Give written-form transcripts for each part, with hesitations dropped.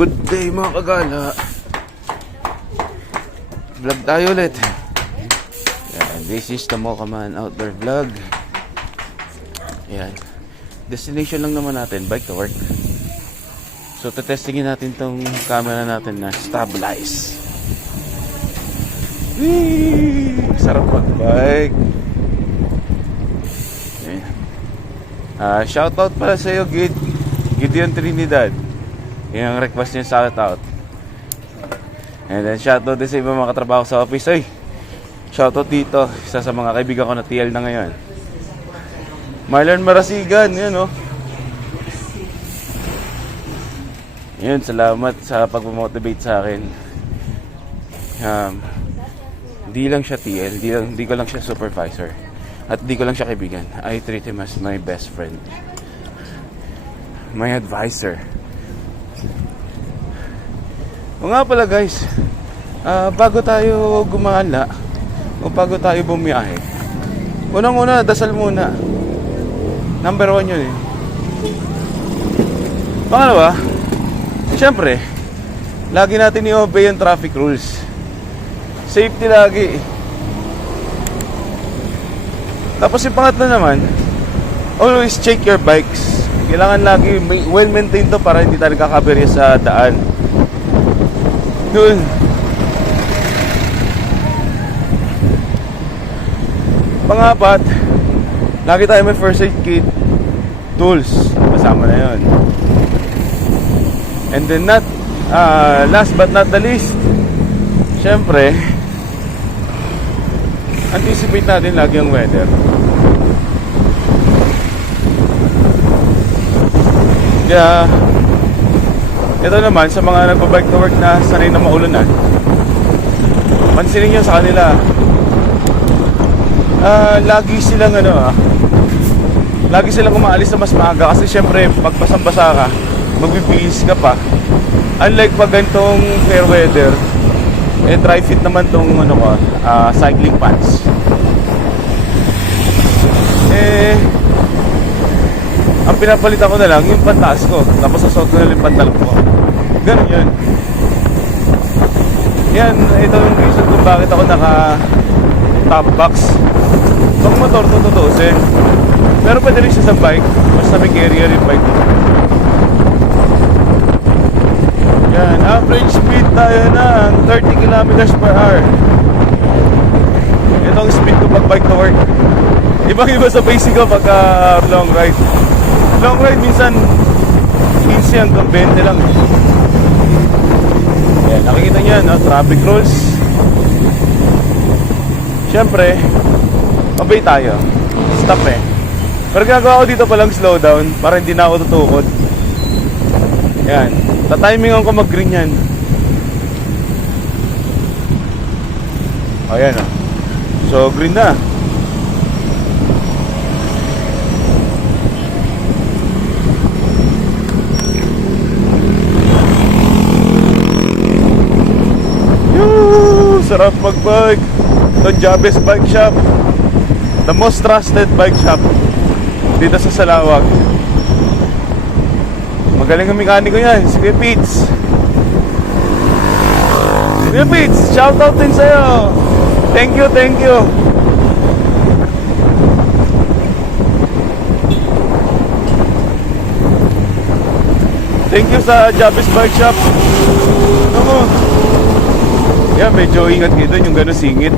Good day mga kagala. Vlog tayo ulit. Yan, this is the Mokaman Outdoor Vlog. Yan. Destination lang naman natin, bike to work. So tetestingin natin tong camera natin na stabilize. Whee! Sarap mag-bike. Shoutout pala sa iyo, Gideon Trinidad. Yung request niya, shoutout. And then shoutout din sa ibang mga katrabaho sa office. Ay, shoutout dito, isa sa mga kaibigan ko na TL na ngayon, Marlon Marasigan. Yun o. Yun, salamat sa pag-motivate sa akin. Di lang siya TL, di ko lang siya supervisor, at di ko lang siya kaibigan. I treat him as my best friend, my advisor. O nga pala guys, bago tayo gumala o bago tayo bumiyahe, unang-una, dasal muna. Number 1 yun eh. Pangalawa, siyempre, lagi natin i-obey yung traffic rules. Safety lagi. Tapos yung pangatlo naman, always check your bikes. Kailangan lagi well-maintained to para hindi tayo kakaberya sa daan. Yun. Pangapat, lagi tayo may first aid kit, tools, kasama na yun. And then last but not the least, syempre, anticipate natin lagi ang weather. Kaya ito naman, sa mga nagpa-bike to work na sanay na maulunan, pansinin nyo sa kanila, lagi silang umaalis na mas maaga. Kasi syempre, pag basang-basa ka, magbibihis ka pa. Unlike pag ganitong fair weather, dry fit naman tong cycling pants. Ang pinapalitan ko na lang yung pantaas ko, tapos sasuot ko na lang yung pantalon ko. Ganun yun. Yan, ito yung reason kung bakit ako naka top box. Pag motor, tututusin. Pero pwede rin siya sa bike, basta may carrier yung bike. Yan, average speed tayo ng 30 kilometers per hour. Ito ang speed ko pag bike to work. Ibang-iba sa basic ko pagka long ride. Long ride minsan 15 hanggang 20 lang. Yan, nakikita nyo yan, no? Traffic rules. Siyempre, obey tayo. Stop eh. Pero ginagawa ko dito palang slow down para hindi na ako tutukod. Yan, tatimingan ko mag-green yan. Ayan o. So green na. Sarap mag-bike. Ito Jabez Bike Shop, the most trusted bike shop dito sa Salawag. Magaling ang mekaniko yan, si Kuya Pits. Kuya Pits, shoutout din sa'yo. Thank you, thank you. Thank you sa Jabez Bike Shop. Yeah, medyo ingat kayo doon, yung gano'n singit.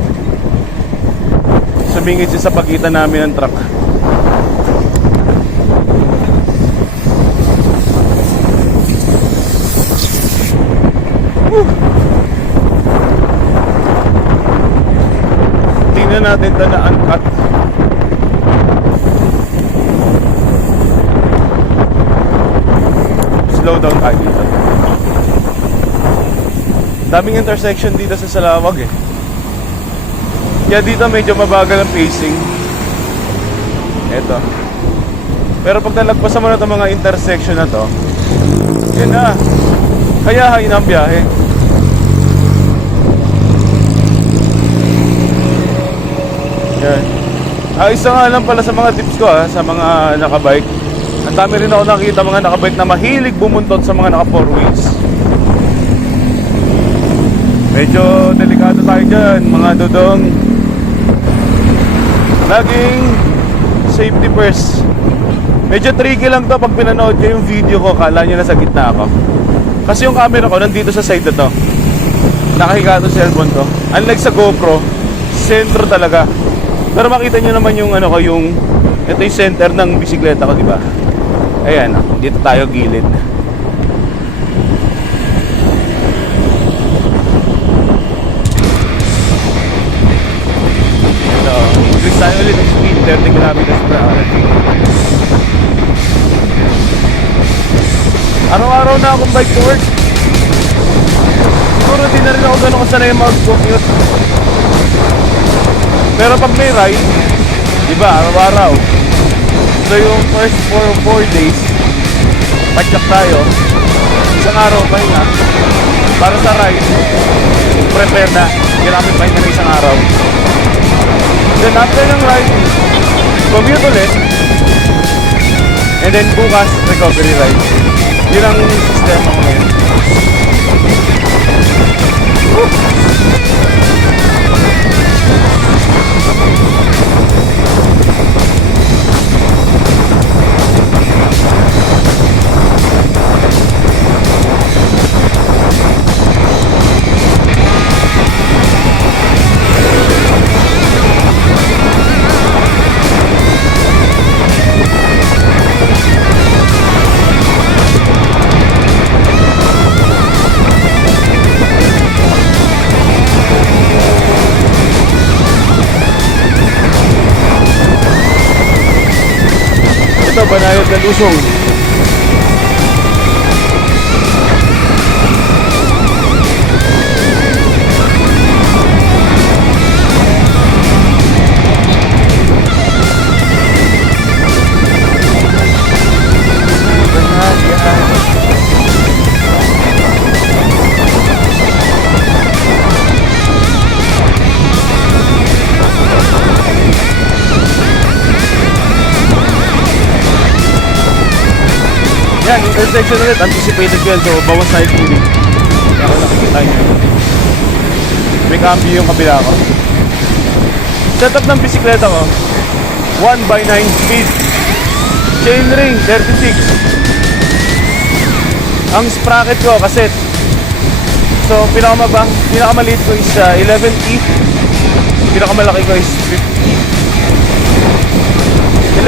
Sumingit siya sa pagitan namin ng truck. Tingnan natin ito na uncut. Slow down tayo dito. Daming intersection dito sa Salawag eh. Kaya dito medyo mabagal ang pacing. Eto. Pero pag nalagpasan mo na itong mga intersection na to, yun na. Kaya hain ang biyahe. Yan. Isa nga lang pala sa mga tips ko sa mga nakabike. Ang dami rin ako nakikita mga nakabike na mahilig bumuntot sa mga naka 4 wheels. Medyo delikado tayo dyan, mga dudong. Laging safety first. Medyo tricky lang to pag pinanood nyo yung video ko. Kala nyo nasa gitna ako. Kasi yung camera ko nandito sa side na to. Nakahiga to sa cellphone to. Unlike sa GoPro, sentro talaga. Pero makita nyo naman yung ano ko, yung ito yung center ng bisikleta ko, di ba? Ayan, dito tayo gilid. So, increase tayo ulit ng speed, 30 kilometers per hour. Araw-araw na akong bike to work. Siguro di na rin ako gano'n kasanay mag-commute. Pero pag may ride, diba, araw-araw. So yung first 4 days, patchak tayo. Isang araw pahinga. Para sa ride, prepare na. Ginamit pahinga ng isang araw. Then after ng ride, commute ulit. And then bukas, recovery ride. Yun ang sistema ko ngayon. Ito, Banayad ng Lusong. Yan, intersection ulit, anticipated ko yan. So, bawas side pulling. Kaya ako nakikita nyo. May cambio yung kabila ko. Setup ng bisikleta ko, 1/9 speed. Chainring, 36. Ang sprocket ko, cassette. So, pinakamaliit ko is 11E. Pinakamalaki ko is 50.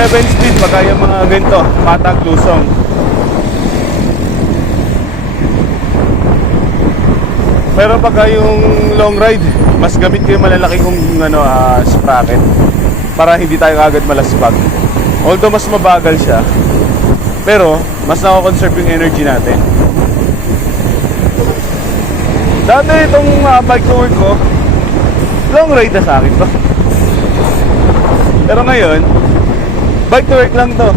11 speed, pagka yung mga ganito, patag, lusong. Pero pagka yung long ride, mas gamit ko yung malalaki kong sprocket para hindi tayo agad malaspag. Although mas mabagal siya, pero mas nako-conserve yung energy natin. Dati itong bike to work ko, long ride na sa akin to. Pero ngayon, bike to work lang to.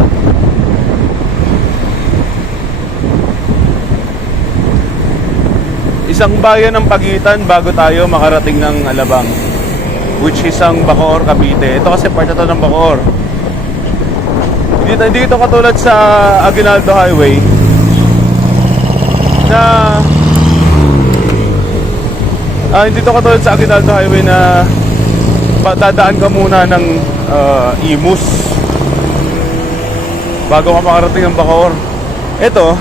Isang bayan ng pagitan bago tayo makarating ng Alabang, which is ang Bacoor, Cavite. Ito kasi part na to ng Bacoor. Hindi ito katulad sa Aguinaldo Highway na hindi ito katulad sa Aguinaldo Highway na dadaan ka muna ng Imus bago ka makarating ng Bacoor. Ito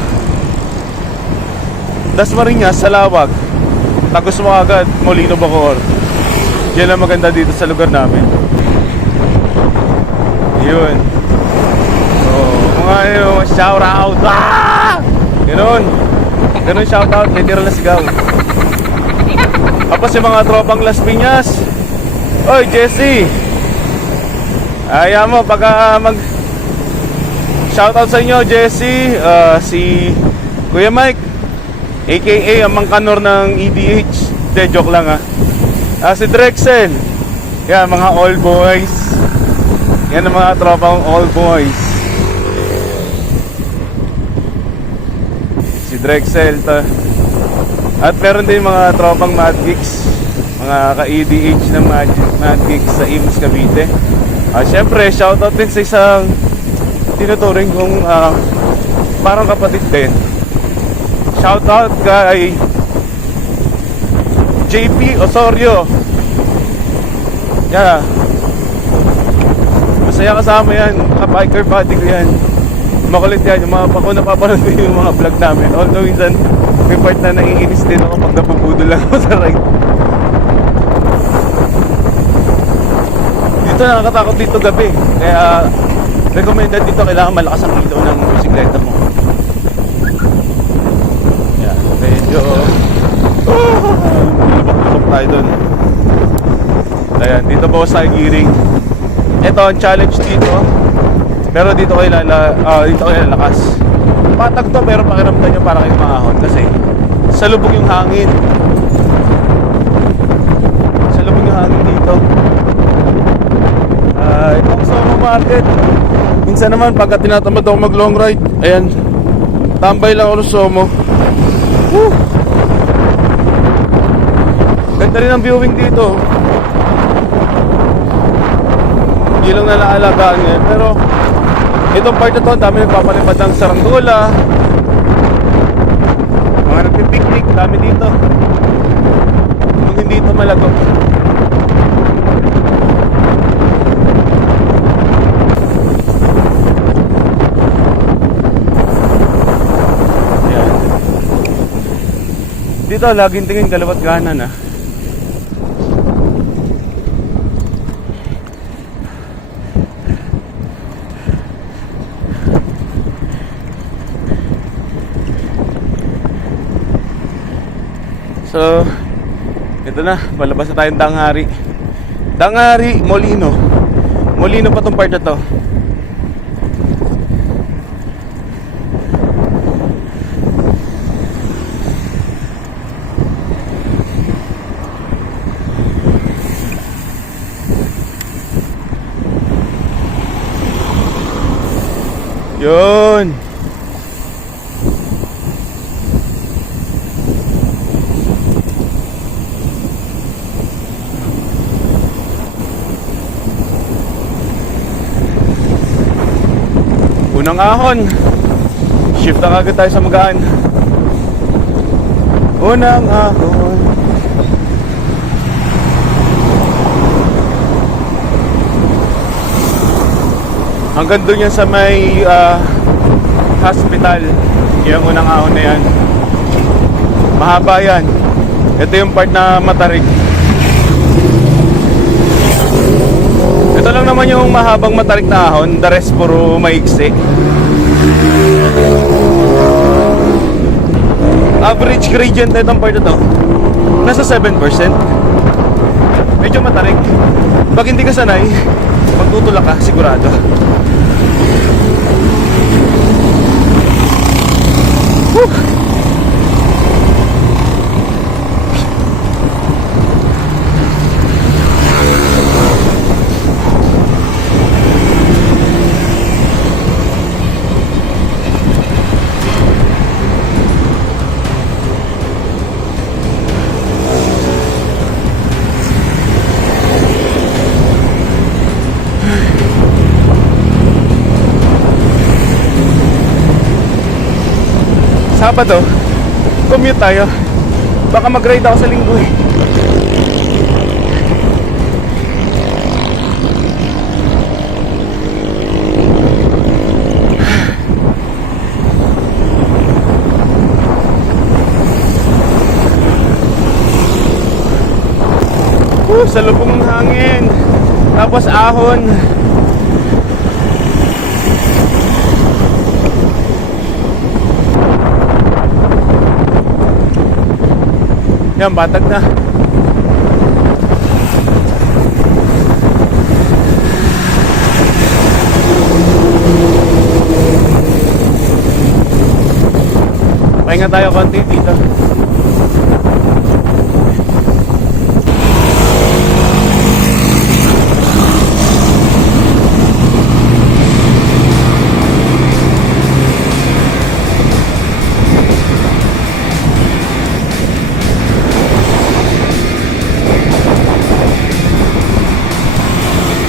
Dasmariñas, Salawag, Tagos mo agad, Molino, Bacoor. Yan ang maganda dito sa lugar namin. Yun. So, mga shout out. Ganun shout out, literal na sigaw. Tapos yung mga tropang Las Piñas. Oy, Jesse, ayaw mo pagka mag shout out sa inyo, Jesse, si Kuya Mike, aka ang mangkanor ng EDH. De, joke lang si Drexel. Yan, mga all boys. Yan ang mga tropang all boys. Si Drexel to. At meron din mga tropang Mad Geeks, mga ka-EDH na Mad Geeks sa Imus, Cavite. Siyempre, shoutout din sa isang tinuturing kong parang kapatid din. Shoutout kay JP Osorio. Yeah. Masaya kasama yan. Ka-biker buddy ko yan. Makulit yan. Yung mga pako napapanood ko yung mga vlog namin. Although minsan may part na naiinis din ako pag napabudol lang ako sa ride. Dito nakakatakot dito gabi. Kaya recommended dito, kailangan malakas ang ilaw ng bisikleta mo. Yan, medyo lubok-lubok tayo dun. Ayan, dito po sa gearing. Ito ang challenge dito. Pero dito kayo lalakas. Patag to pero pakiramdam nyo para kayong maahon. Kasi sa lubog yung hangin. Sa lubog yung hangin dito. Itong Somo Market. Minsan naman pagka tinatamad ako mag long ride, ayan, tambay lang ako ng Somo. Woo! Ganda rin ang viewing dito. Hindi lang nalaalagaan ngayon. Pero itong part na to, ang dami nagpapalipad ng saranggola, mga nagpipiknik, dami dito. Kung hindi ito malago. Dito, laging tingin kaliwat kanan ah. So, ito na, palabas na tayong Danghari. Danghari, Molino. Molino pa tong part na to. Yun. Unang ahon. Shift na agad tayo sa magaan. Unang ahon. Hanggang doon yan sa may hospital. Yung unang ahon na yan. Mahaba yan. Ito yung part na matarik. Ito lang naman yung mahabang matarik na ahon. The rest puro maiksi. Average gradient na itong part na to, nasa 7%. Medyo matarik. Pag hindi ka sanay, magtutulak ka sigurado. Woo! Sabado, commute tayo. Baka mag-ride ako sa linggo eh. Sa lubong ng hangin. Tapos ahon. Yan, batag na. Pahinga tayo konti dito.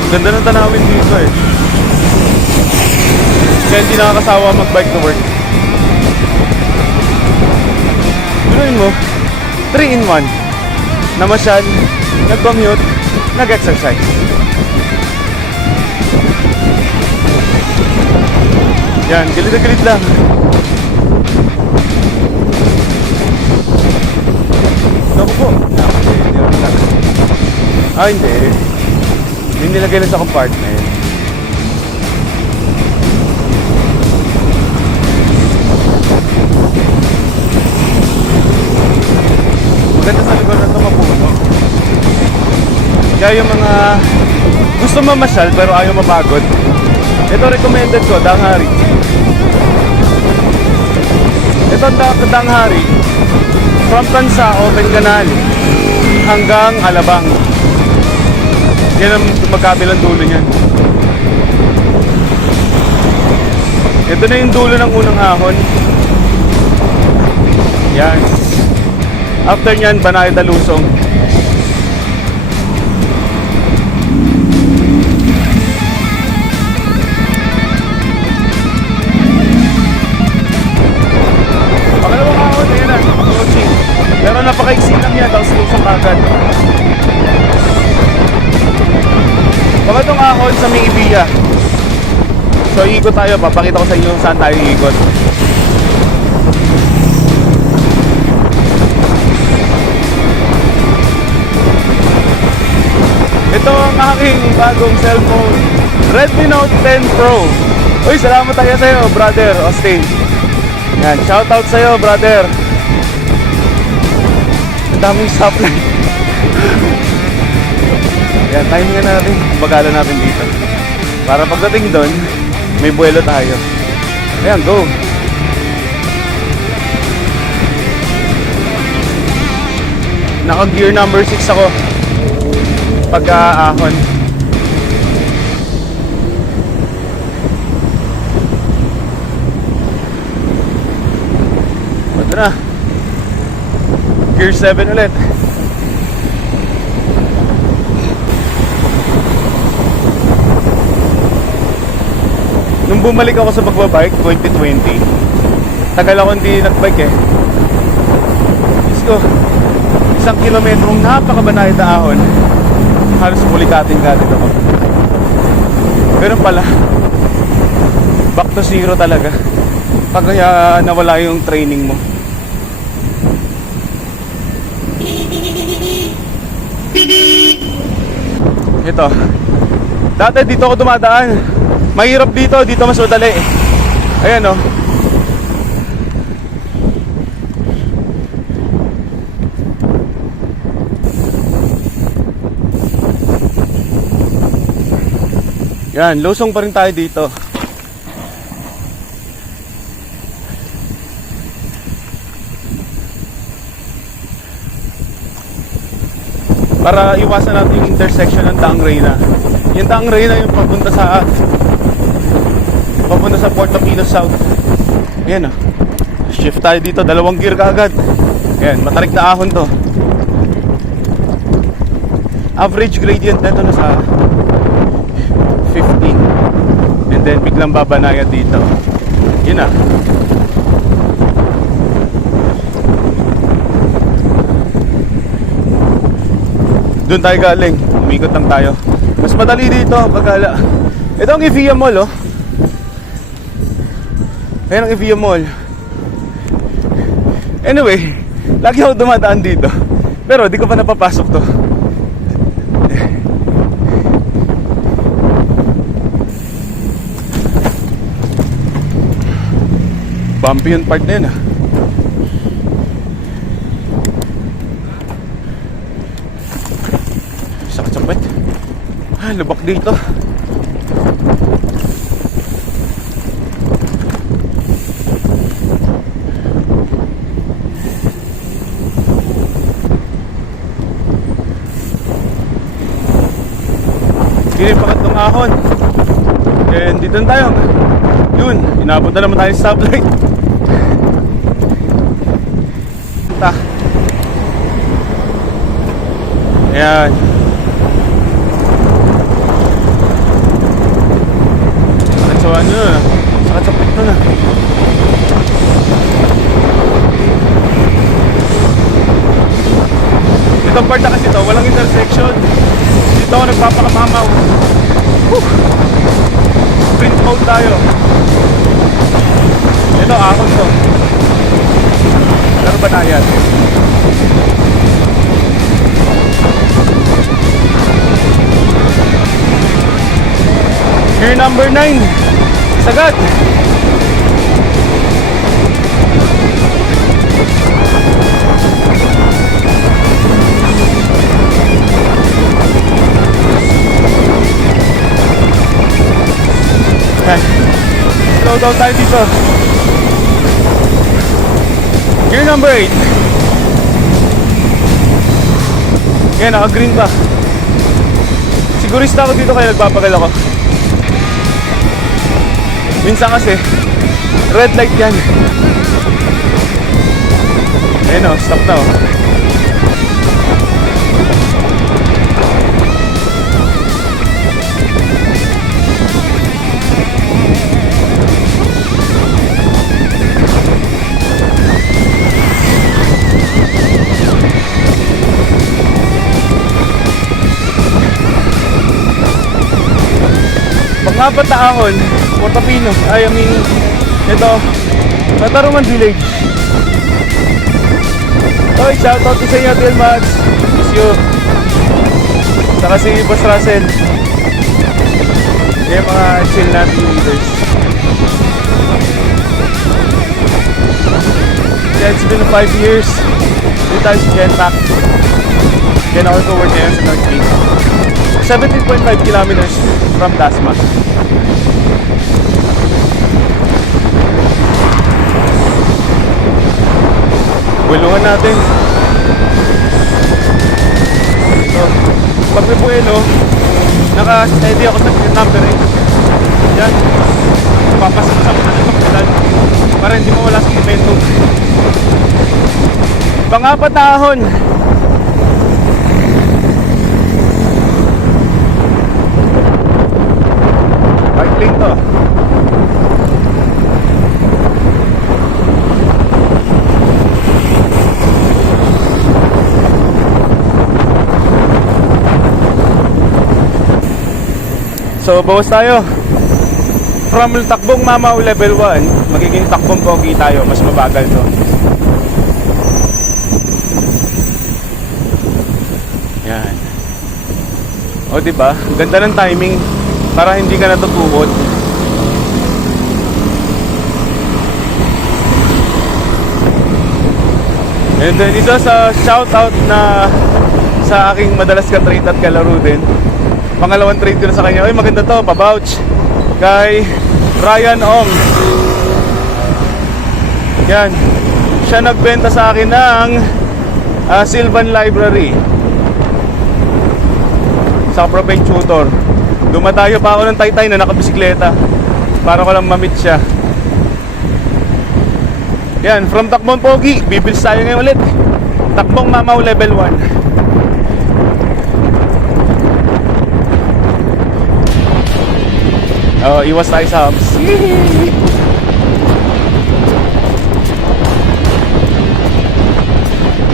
Ganda ng tanawin dito eh. Kaya hindi nakakasawa mag-bike to work. Binuin mo, 3 in 1. namasyal, nag-commute, nag-exercise. Yan, gilid na gilid lang. Naku po. Hindi. Hindi nilagay lang sa compartment. Maganda sa lugar na ito, mapuno. Kaya yung mga gusto mamasyal pero ayaw mapagod, ito recommended ko, Danghari. Ito ang Danghari from Tansa, Open Canal hanggang Alabang. Yan ang magkabilang dulo niyan. Ito na yung dulo ng unang ahon. Yan. After nyan, Banay Talusong. Pangalawang ahon, ayan na, approaching. Pero napakaiksi lang yan, tapos lusong kagad. Pangatong ahon sa may Ibiya. So iikot tayo, papakita ko sa inyo saan tayo iikot. Ito ang aking bagong cellphone, Redmi Note 10 Pro. Uy, salamat tayo sa'yo, brother Austin. Yan, shoutout sa'yo, brother. Ang daming stoplight. Yan, timing na natin, bagalan natin dito. Para pagdating doon, may buwelo tayo. Ayan, go. Naka-gear number 6 ako pagka-ahon. Ito na. Gear 7 ulit. Nung bumalik ako sa pagbabike 2020, tagal ako hindi nagbike eh. Diyos ko, 1 kilometrong napakabanay na ahon, halos bulikatin-katin ako. Pero pala, back to zero talaga pag nawala yung training mo. Ito, dati dito ako dumadaan. Mahirap dito mas madali. Ayan o. Yan, lusong pa rin tayo dito. Para iwasan natin yung intersection ng Daang Reyna. Yung Daang Reyna yung papunta sa Puerto Pinos South. Ayan o. Shift tayo dito, 2 gear kaagad. Ayan, matarik na ahon to. Average gradient nito na sa 15. And then biglang babanaya dito. Yun na. Doon tayo galing. Umikot lang tayo. Mas madali dito pagkala. Ito ang Evia Mall oh. Ayan ang Evia Mall. Anyway, lagi ako dumadaan dito. Pero di ko pa napapasok to. Bumpy yung part na yun ah. Sakit sa puwet. Ah, lubak dito. Yun yung pangatlong ahon. And dito na tayo. Yun, inabot na naman tayo sa stoplight. Ayan. Sakit sa ano na. Sakit sa pito na. Ito Itong part na kasi to, walang intersection. Dito ako nagpapakamamaw. Sprint mode tayo. Ito, ahon to. Pero ba na yan? Gear number 9. Sagad. Slow down tayo dito. Gear number 8. Yan, naka-green pa. Sigurista ako dito kaya nagpapagal ako. Minsan kasi red light yan. Ayun o, stop na o. Pangapat na ahon, Portopino, ito, Mataruman Village. Oy, shoutout ko sa inyo, Del Mads. Miss you. Saka si Boss Russell. Yung mga chill natin leaders. Yeah, it's been 5 years. 3 times Genpack. Then ako work ngayon sa North Gate. 17.5 kilometers from Dasma. Buweluhan natin. Ito. Pag may buwelo, naka-steady ako sa number 8. Yan. Papasok sa mga pedal para hindi mo wala sa momentum. Pangapat na ahon. Bike lane to. So, bawas tayo. From takbong Mamaw level 1, magiging takbong Pogi tayo. Mas mabagal to. Yan. O, diba? Ganda ng timing para hindi ka natutukod. And then, isa sa shoutout na sa aking madalas ka-trade at kalaro din. Pangalawang trade ko na sa kanya. Ay, maganda to, pa-vouch kay Ryan Ong. Yan. Siya nagbenta sa akin ng Sylvan Library sa Propane Tutor. Dumadayo pa ako ng Taytay na nakabisikleta para ko lang ma-meet siya. Yan, from Takbong Pogi, bibils tayo ngayon ulit. Takbong Mamaw level 1. Oh, iwas tayo sa humps.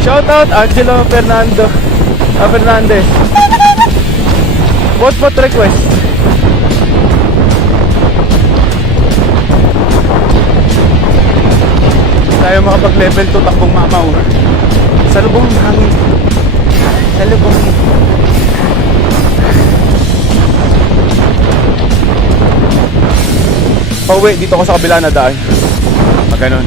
Shoutout Angelo Fernandez. What request? Tayo makapag-level 2 takbong Mamaw. Sa lubong hangin. Sa lubong. Pauwi, dito ako sa kabila na daan. Maganon.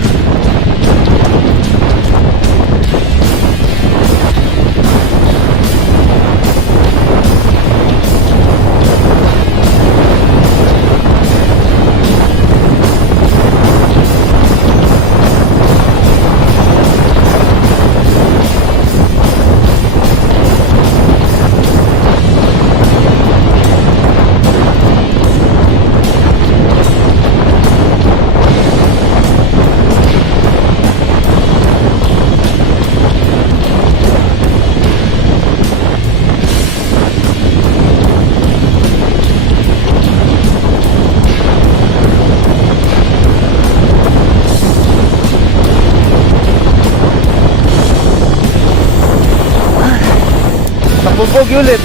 ulit.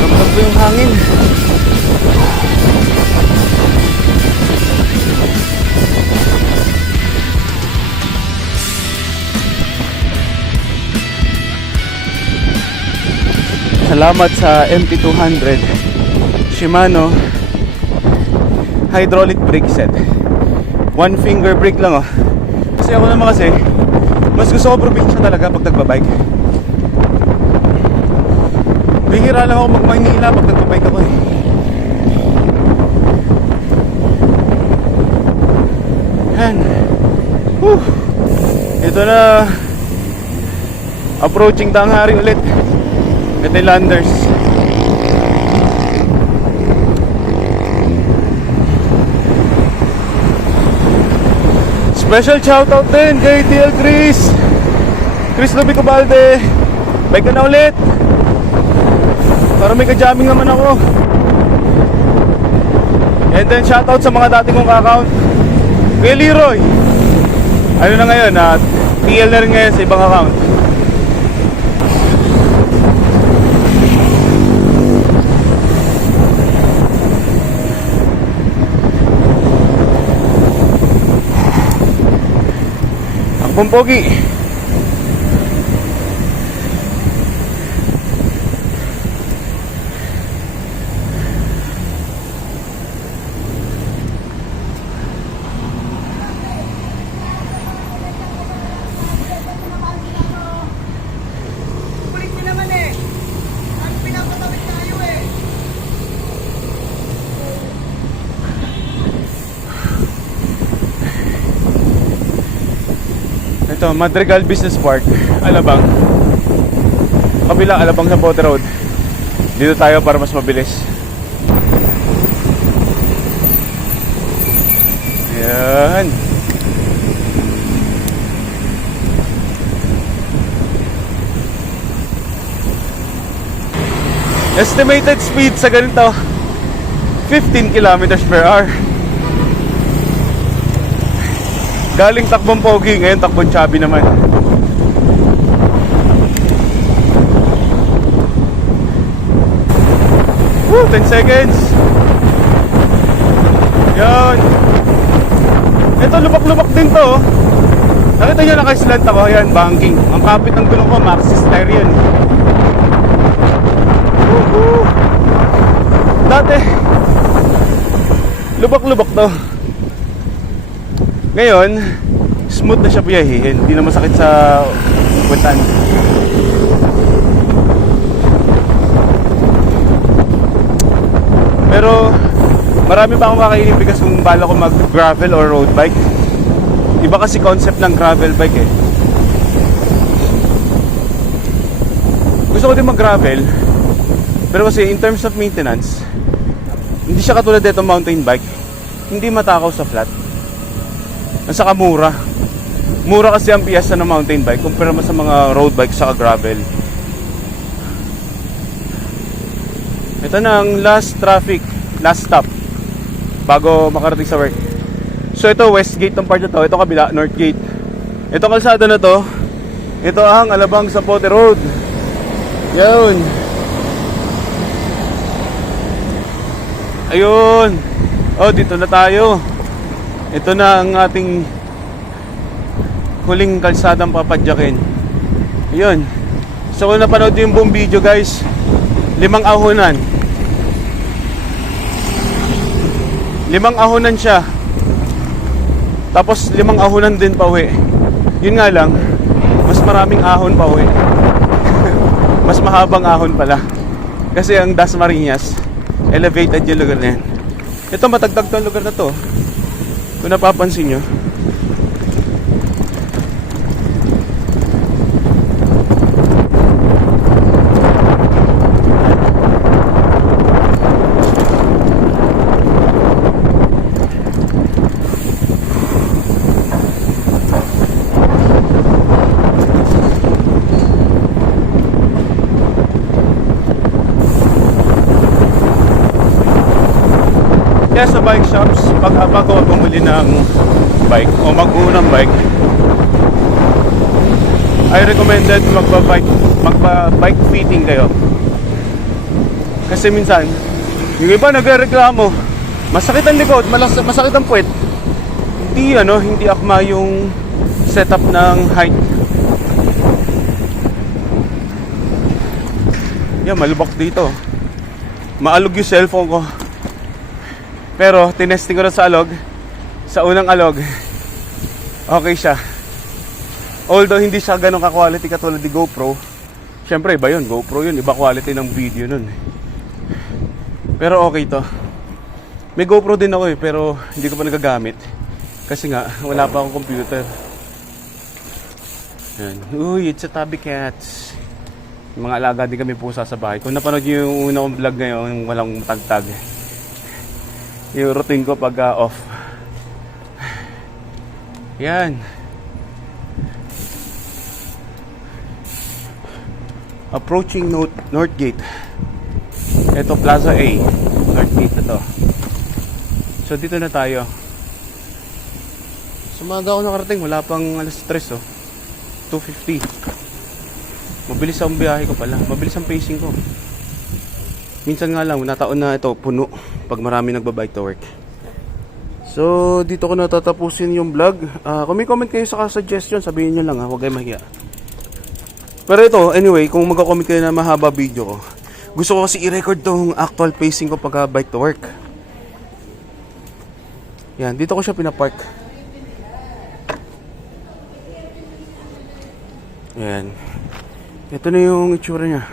Ramdam ko yung hangin. Salamat sa MP200 Shimano hydraulic brake set. One finger brake lang, oh. Kasi ako naman kasi mas gusto ko probinsya talaga pag nagbabike. Bihira lang ako mag-Maynila pag nagbabike ako, eh. Yan. Whew. Ito na. Approaching tanghari ulit. Ito yung Landers. Special shoutout din kay TL Chris Lubico Balde. Bike ka na ulit. Para may ka-jamming naman ako. And then shoutout sa mga dati kong ka-account. Kay Leroy. Ano na ngayon, TL na rin ngayon sa ibang account. Pumpogi. Kulit nyo naman eh. Ang pinapatawid tayo eh. Ito, Madrigal Business Park, Alabang. Kabila, Alabang sa Bote Road. Dito tayo para mas mabilis. Ayan. Estimated speed sa ganito 15 kilometers per hour. Galing takbong pogi, ngayon takbong chubby naman. Woo, 10 seconds. Yan. Ito, lubak-lubak din to, oh. Nakita nyo naka-slant ako. Ayan, banking. Ang kapit ng gulong ko, Maxxis tire yun. Woohoo. Dati lubak-lubak to. Ngayon, smooth na siya piyahihin. Hindi na masakit sa puwetan. Pero marami pa akong kakainin bigas kung bala ko mag-gravel or road bike. Iba kasi concept ng gravel bike, eh. Gusto ko din mag-gravel, pero kasi in terms of maintenance, hindi siya katulad dito mountain bike. Hindi matakaw sa flat. At saka mura. Mura kasi ang piyesta ng mountain bike kumpara mo sa mga road bike sa gravel. Ito na ang last stop bago makarating sa work. So ito, Westgate ng part na to. Ito kabila, Northgate. Ito kalsada na to. Ito ang Alabang sa Bote Road. Yun. Ayun. Oh, dito na tayo. Ito na ang ating huling kalsadang papadyakin. Ayun. So kung napanood yung buong video, guys, 5 ahonan. 5 ahonan siya. Tapos 5 ahonan din pa uwi. Yun nga lang, mas maraming ahon pa uwi. Mas mahabang ahon pala. Kasi ang Dasmariñas, elevated yung lugar na yan. Ito, matagtag to ang lugar na to. Kung napapansin nyo. Kaya sa bike shops, pag bago bumili ng bike o mag-uunang bike, I recommended magpa-bike fitting kayo. Kasi minsan, yung iba nagrereklamo, masakit ang likod, masakit ang puwet. Hindi akma yung setup ng height. Yan, malubak dito. Maalog yung cellphone ko. Pero, tinesting ko na sa alog. Sa unang alog, okay siya. Although, hindi siya ganun ka-quality katulad ni GoPro. Siyempre, iba yun. GoPro yun. Iba quality ng video nun. Pero okay to. May GoPro din ako pero hindi ko pa nagagamit. Kasi nga, wala pa akong computer. Yan. Uy, it's a tabby cats. Mga alaga din kami pusa sa bahay. Kung napanood nyo yung una kong vlog ngayon, yung walang tagtag. Yung routine ko pag off. Yan. Approaching North Gate. Ito Plaza A. North Gate na to. So dito na tayo. Sumaga ako nakarating. Wala pang alas 3 oh. 2:50. Mabilis ang biyahe ko pala. Mabilis ang pacing ko. Minsan nga lang, nataon na ito puno pag marami nagbabike to work. So dito ko natatapusin yung vlog. Kung may comment kayo sa suggestion, sabihin nyo lang ha. Huwag kayo mahiya. Pero ito, anyway, kung magka-comment kayo na mahaba video ko, gusto ko kasi i-record tong actual pacing ko pagka bike to work. Yan, dito ko siya pinapark. Yan. Ito na yung itsura niya.